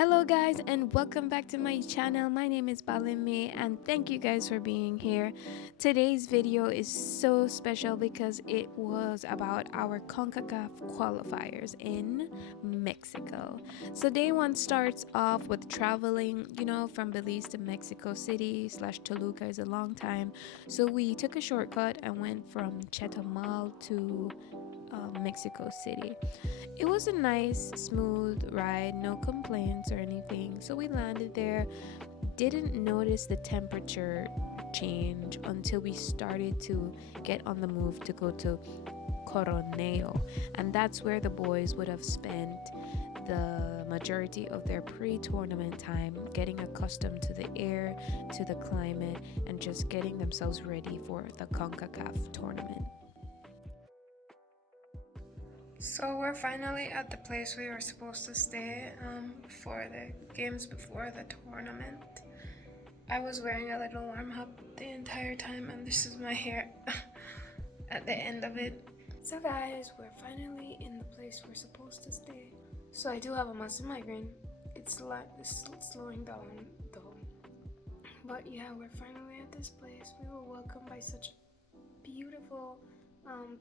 Hello guys and welcome back to my channel. My name is Balime and thank you guys for being here. Today's video is so special because it was about our CONCACAF qualifiers in Mexico. So day one starts off with traveling, from Belize to Mexico City slash Toluca is a long time. So we took a shortcut and went from Chetumal to Mexico City. It was a nice, smooth ride, no complaints or anything. So we landed there, didn't notice the temperature change until we started to get on the move to go to Coroneo. And that's where the boys would have spent the majority of their pre-tournament time getting accustomed to the air, to the climate, and just getting themselves ready for the CONCACAF tournament. So we're finally at the place we were supposed to stay for the games before the tournament. I was wearing a little warm up the entire time and this is my hair at the end of it. So guys, we're finally in the place we're supposed to stay. So I do have a massive migraine. It's slowing down though. But yeah, we're finally at this place. We were welcomed by such beautiful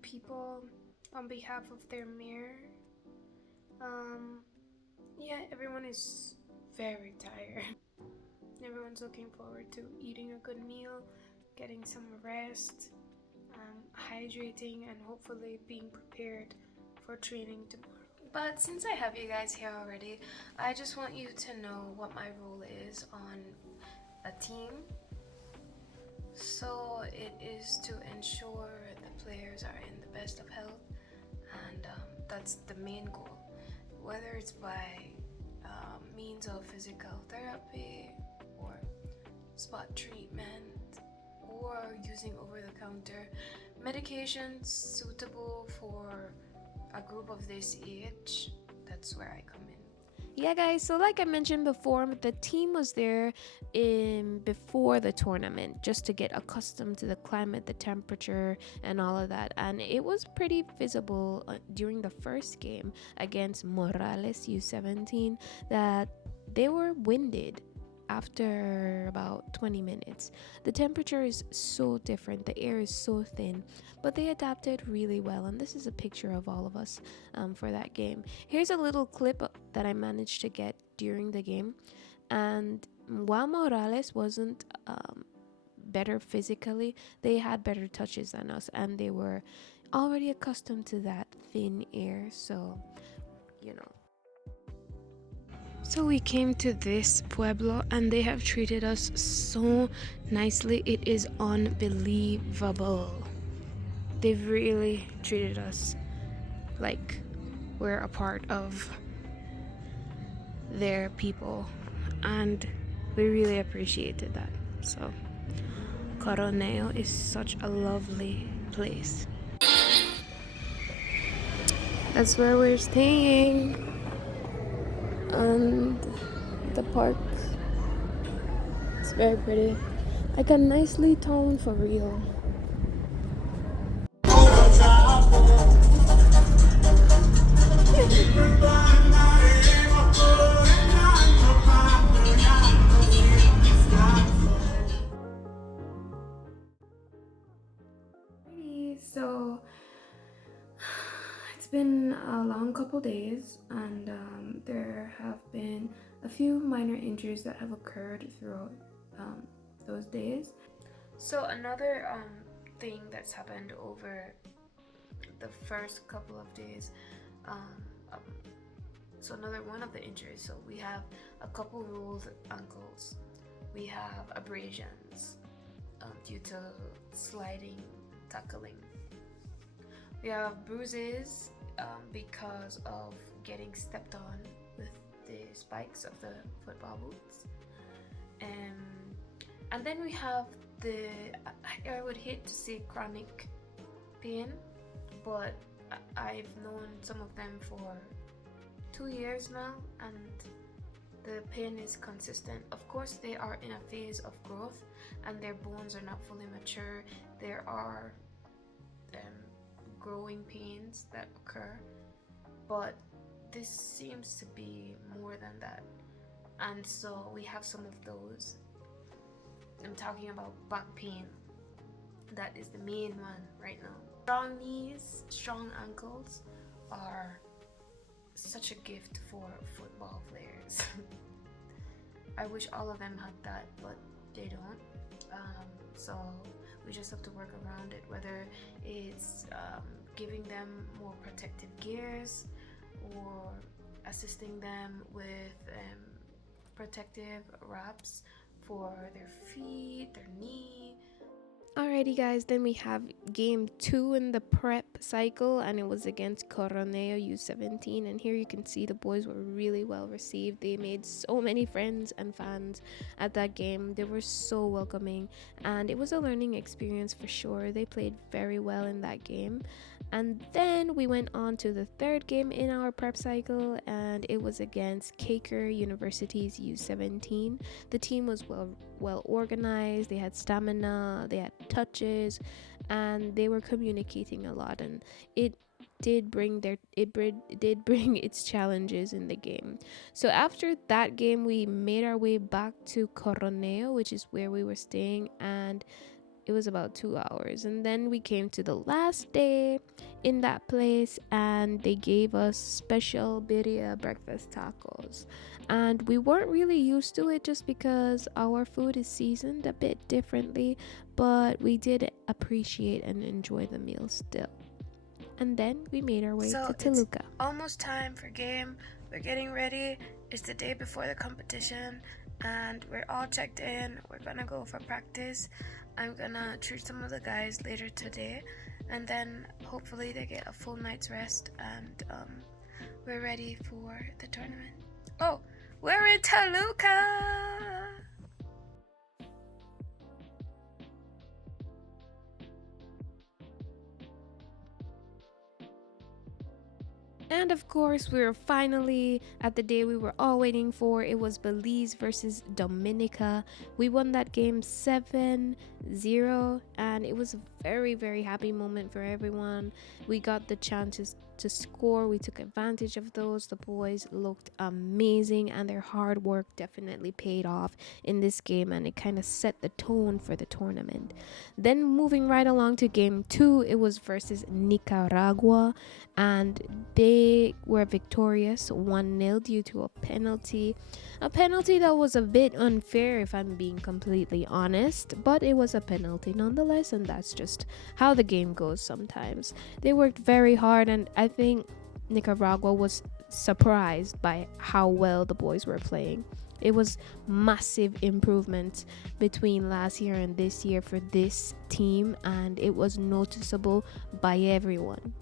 people on behalf of their mayor. Yeah, everyone is very tired. Everyone's looking forward to eating a good meal, getting some rest, hydrating, and hopefully being prepared for training tomorrow. But since I have you guys here already, I just want you to know what my role is on a team. So it is to ensure the players are in the best of health, and that's the main goal. Whether it's by means of physical therapy or spot treatment or using over-the-counter medications suitable for a group of this age, that's where I come in. Yeah guys, so like I mentioned before, the team was there before the tournament just to get accustomed to the climate, the temperature, and all of that, and it was pretty visible during the first game against Morales U17 that they were winded after about 20 minutes. The temperature is so different, the air is so thin, but they adapted really well, and this is a picture of all of us for that game. Here's a little clip that I managed to get during the game, and while Morales wasn't better physically, they had better touches than us, and they were already accustomed to that thin air, so So we came to this pueblo and they have treated us so nicely. It is unbelievable. They've really treated us like we're a part of their people, and we really appreciated that. So Coroneo is such a lovely place. That's where we're staying, and the park is very pretty. Like a nicely toned for real. So it's been a long couple days, and there have been a few minor injuries that have occurred throughout those days. So another thing that's happened over the first couple of days, so another one of the injuries, so we have a couple rolled ankles, we have abrasions due to sliding, tackling. We have bruises because of getting stepped on with the spikes of the football boots. And then we have I would hate to say chronic pain, but I've known some of them for 2 years now, and the pain is consistent. Of course, they are in a phase of growth and their bones are not fully mature. There are growing pains that occur, but this seems to be more than that. and so we have some of those. I'm talking about back pain. That is the main one right now. Strong knees, strong ankles are such a gift for football players. I wish all of them had that, but they don't. So we just have to work around it, whether it's giving them more protective gears or assisting them with protective wraps for their feet, their knee. Alrighty guys, then we have game 2 in the prep cycle, and it was against Coroneo U17, and here you can see the boys were really well received. They made so many friends and fans at that game. They were so welcoming, and it was a learning experience for sure. They played very well in that game. And then we went on to the third game in our prep cycle, and it was against Caker University's U17. The team was well organized, they had stamina, they had touches, and they were communicating a lot, and it did bring its challenges in the game. So after that game, we made our way back to Coroneo, which is where we were staying, and it was about 2 hours. And then we came to the last day in that place, and they gave us special birria breakfast tacos. And we weren't really used to it just because our food is seasoned a bit differently, but we did appreciate and enjoy the meal still. And then we made our way to Toluca. Almost time for game. We're getting ready. It's the day before the competition, and we're all checked in. We're gonna go for practice. I'm gonna treat some of the guys later today, and then hopefully they get a full night's rest, and we're ready for the tournament. Oh, we're in Toluca! And of course, we were finally at the day we were all waiting for. It was Belize versus Dominica. We won that game 7-0, and it was a very, very happy moment for everyone. We got the chances to score. We took advantage of those. The boys looked amazing, and their hard work definitely paid off in this game, and it kind of set the tone for the tournament. Then moving right along to game 2, it was versus Nicaragua, and they were victorious 1-0 due to a penalty that was a bit unfair, if I'm being completely honest, but it was a penalty nonetheless, and that's just how the game goes sometimes. They worked very hard, and I think Nicaragua was surprised by how well the boys were playing. It was massive improvement between last year and this year for this team, and it was noticeable by everyone.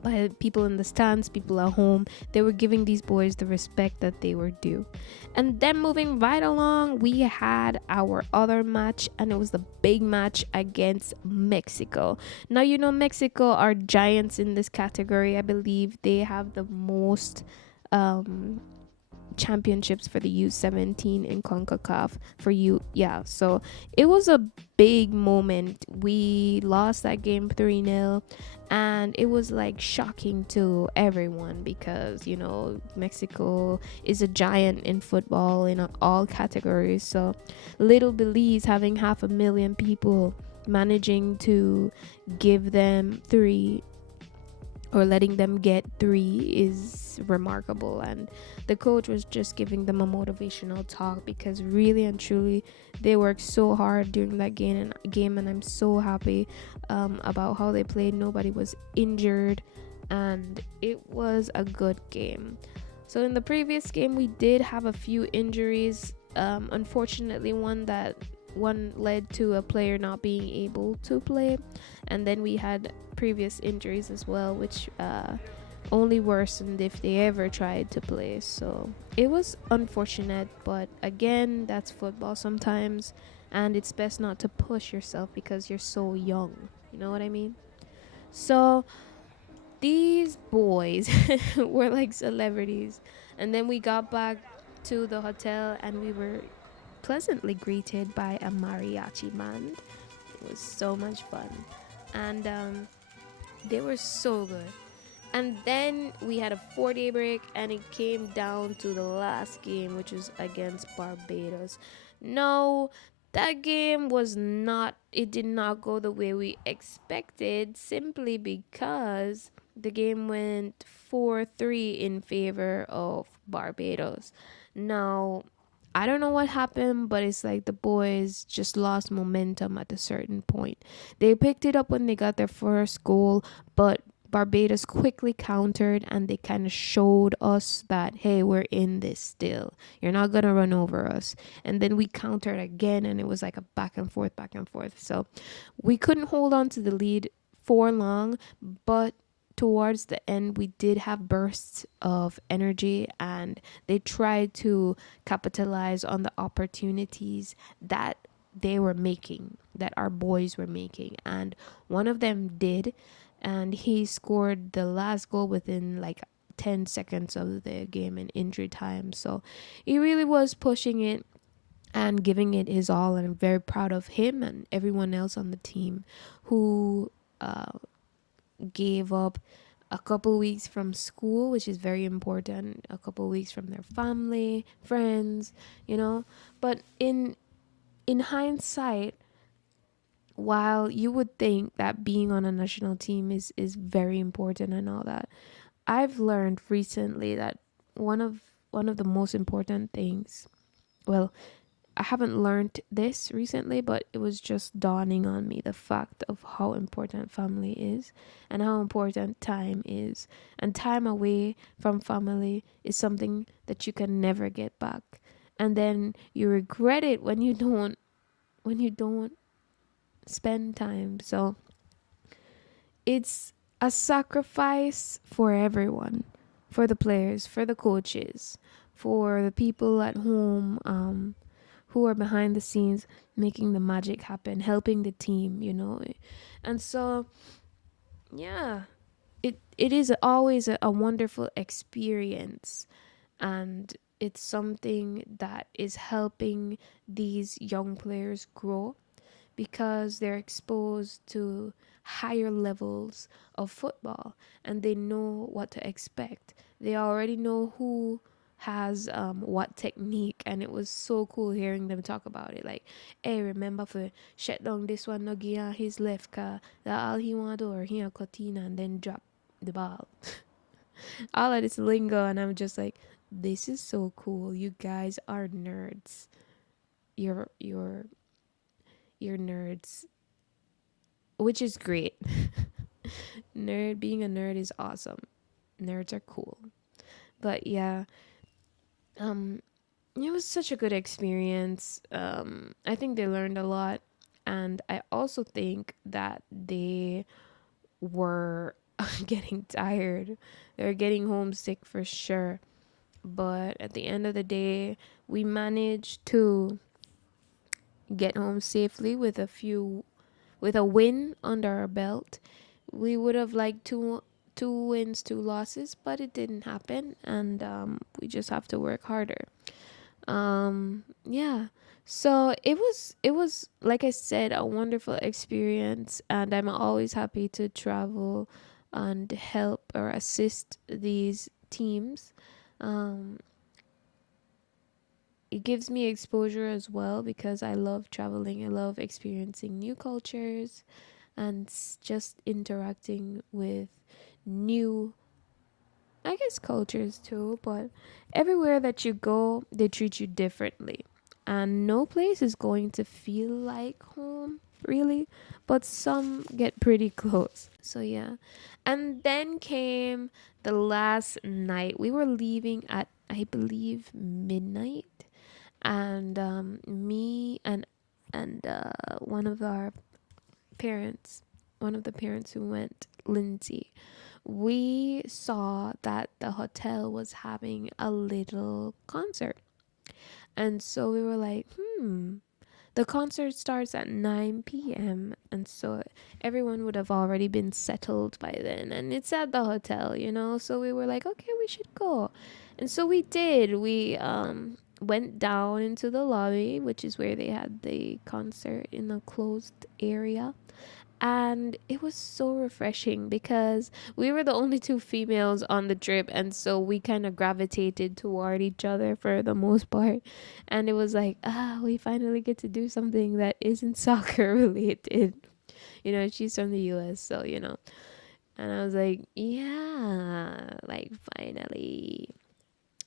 By people in the stands, people at home. They were giving these boys the respect that they were due. And then moving right along, we had our other match, and it was the big match against Mexico. Now, you know, Mexico are giants in this category. I believe they have the most championships for the U17 in CONCACAF for you. Yeah, so it was a big moment. We lost that game 3-0, and it was like shocking to everyone because, you know, Mexico is a giant in football in all categories. So little Belize having 500,000 people managing to give them 3 or letting them get 3 is remarkable, and the coach was just giving them a motivational talk because really and truly they worked so hard during that game, and I'm so happy about how they played. Nobody was injured, and it was a good game. So in the previous game we did have a few injuries. Unfortunately, one led to a player not being able to play, and then we had previous injuries as well, which only worsened if they ever tried to play. So it was unfortunate, but again, that's football sometimes, and it's best not to push yourself because you're so young, you know what I mean? So these boys were like celebrities, and then we got back to the hotel, and we were pleasantly greeted by a mariachi band. It was so much fun, and they were so good. And then we had a 4 day break, and it came down to the last game, which was against Barbados. No, that game was not, it did not go the way we expected, simply because the game went 4-3 in favor of Barbados. Now, I don't know what happened, but it's like the boys just lost momentum at a certain point. They picked it up when they got their first goal, but Barbados quickly countered, and they kind of showed us that, hey, we're in this still. You're not going to run over us. And then we countered again, and it was like a back and forth, back and forth. So we couldn't hold on to the lead for long, but towards the end, we did have bursts of energy, and they tried to capitalize on the opportunities that they were making, that our boys were making. And one of them did, and he scored the last goal within like 10 seconds of the game in injury time. So he really was pushing it and giving it his all, and I'm very proud of him and everyone else on the team who uh, gave up a couple weeks from school, which is very important, a couple weeks from their family, friends, you know. But in hindsight, while you would think that being on a national team is very important and all that, I've learned recently that one of one of the most important things, well, I haven't learned this recently, but it was just dawning on me, the fact of how important family is and how important time is. And time away from family is something that you can never get back. And then you regret it when you don't spend time. So it's a sacrifice for everyone, for the players, for the coaches, for the people at home, who are behind the scenes making the magic happen, helping the team, you know. And so, yeah, it is always a wonderful experience, and it's something that is helping these young players grow because they're exposed to higher levels of football, and they know what to expect. They already know who has what technique, and it was so cool hearing them talk about it. Like, hey, remember for shut down this one, no give his left car. That all he want to do, or he a cut in and then drop the ball. All of this lingo, and I'm just like, this is so cool. You guys are nerds. You're you're you're nerds, which is great. Being a nerd is awesome. Nerds are cool. But yeah, um it was such a good experience. I think they learned a lot, and I also think that they were getting tired. They were getting homesick for sure. But at the end of the day, we managed to get home safely with a win under our belt. We would have liked two wins, two losses, but it didn't happen, and we just have to work harder. Yeah. So it was like I said, a wonderful experience, and I'm always happy to travel and help or assist these teams. Um, it gives me exposure as well because I love traveling. I love experiencing new cultures and just interacting with new, I guess, cultures too. But everywhere that you go, they treat you differently. And no place is going to feel like home, really. But some get pretty close. So, yeah. And then came the last night. We were leaving at, I believe, midnight. And me and one of our parents, one of the parents who went, Lindsay, we saw that the hotel was having a little concert. And so we were like, the concert starts at 9 p.m. And so everyone would have already been settled by then. And it's at the hotel, you know? So we were like, okay, we should go. And so we did. We went down into the lobby, which is where they had the concert in a closed area. And it was so refreshing because we were the only two females on the trip, and so we kind of gravitated toward each other for the most part. And it was like, we finally get to do something that isn't soccer related. She's from the US, so and I was like, yeah, like finally.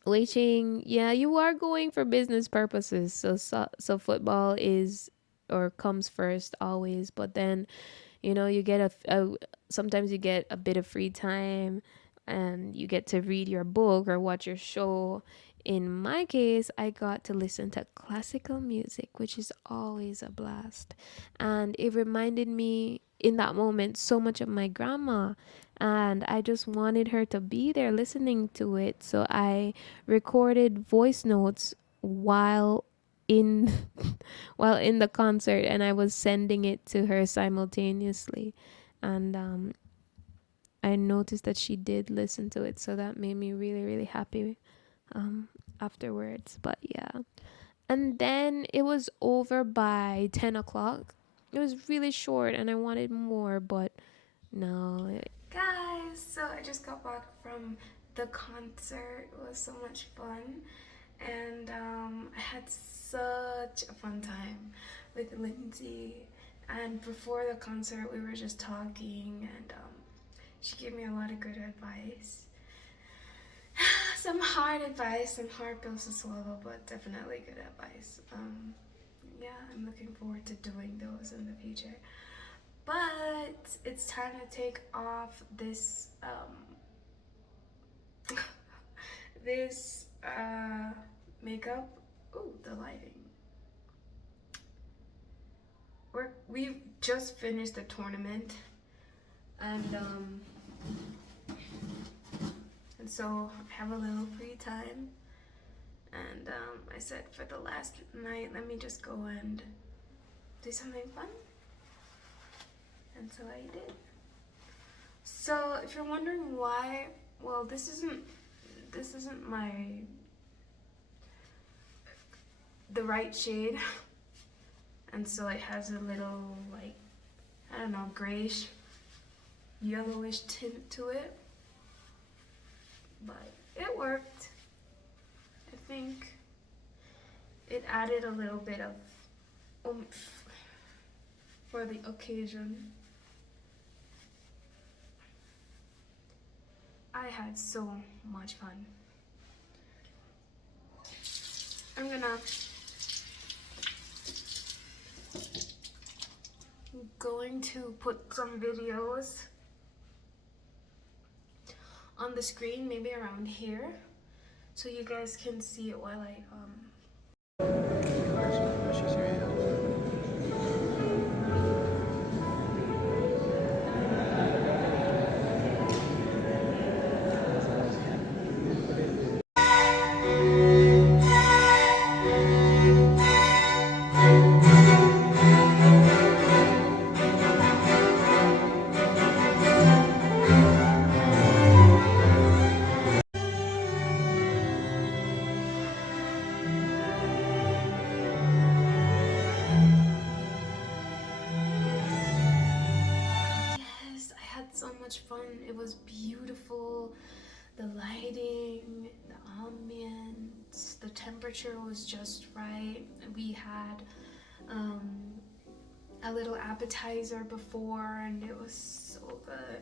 Waiting, yeah, you are going for business purposes, so football is or comes first always, but then you get sometimes you get a bit of free time and you get to read your book or watch your show. In my case, I got to listen to classical music, which is always a blast. And it reminded me in that moment so much of my grandma. And I just wanted her to be there listening to it. So I recorded voice notes while in while in the concert, and I was sending it to her simultaneously. And I noticed that she did listen to it, so that made me really, really happy um, afterwards. But yeah. And then it was over by 10 o'clock. It was really short, and I wanted more, but no. Guys, so I just got back from the concert. It was so much fun, and I had such a fun time with Lindsay. And before the concert, we were just talking, and she gave me a lot of good advice. Some hard advice, some hard pills to swallow, but definitely good advice. Yeah, I'm looking forward to doing those in the future. But it's time to take off this this makeup. Ooh, the lighting. We've just finished the tournament, and and so I have a little free time. And I said for the last night, let me just go and do something fun. And so I did. So if you're wondering why, well, this isn't my the right shade, and so it has a little, like, I don't know, grayish, yellowish tint to it, but it worked. I think it added a little bit of oomph for the occasion. I had so much fun. I'm going to put some videos on the screen, maybe around here, so you guys can see it while I Yes, I had so much fun. It was beautiful. The lighting, the ambience, the temperature was just right. We had a little appetizer before, and it was so good.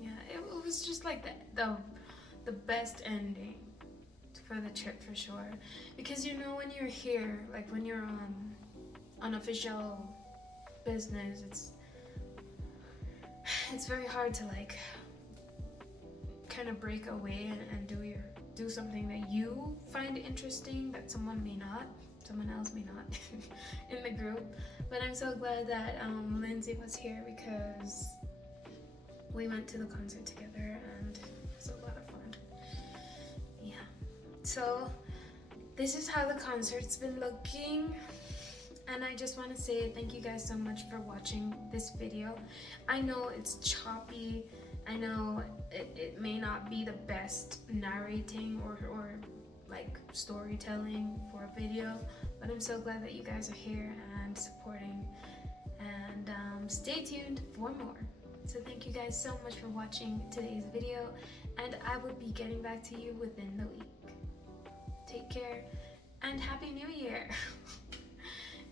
Yeah, it was just like the best ending for the trip for sure. Because when you're here, like when you're on unofficial business, it's very hard to like kind of break away and do something that you find interesting that someone else may not in the group. But I'm so glad that Lindsay was here, because we went to the concert together and it was a lot of fun. Yeah. So this is how the concert's been looking. And I just want to say thank you guys so much for watching this video. I know it's choppy. I know it may not be the best narrating or like storytelling for a video, but I'm so glad that you guys are here and supporting. And stay tuned for more. So thank you guys so much for watching today's video, and I will be getting back to you within the week. Take care and Happy New Year!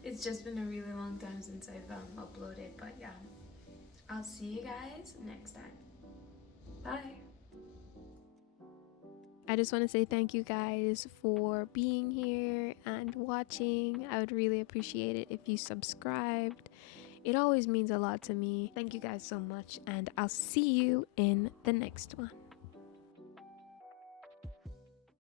It's just been a really long time since I've uploaded, but yeah, I'll see you guys next time. Bye! I just want to say thank you guys for being here and watching. I would really appreciate it if you subscribed. It always means a lot to me. Thank you guys so much, and I'll see you in the next one.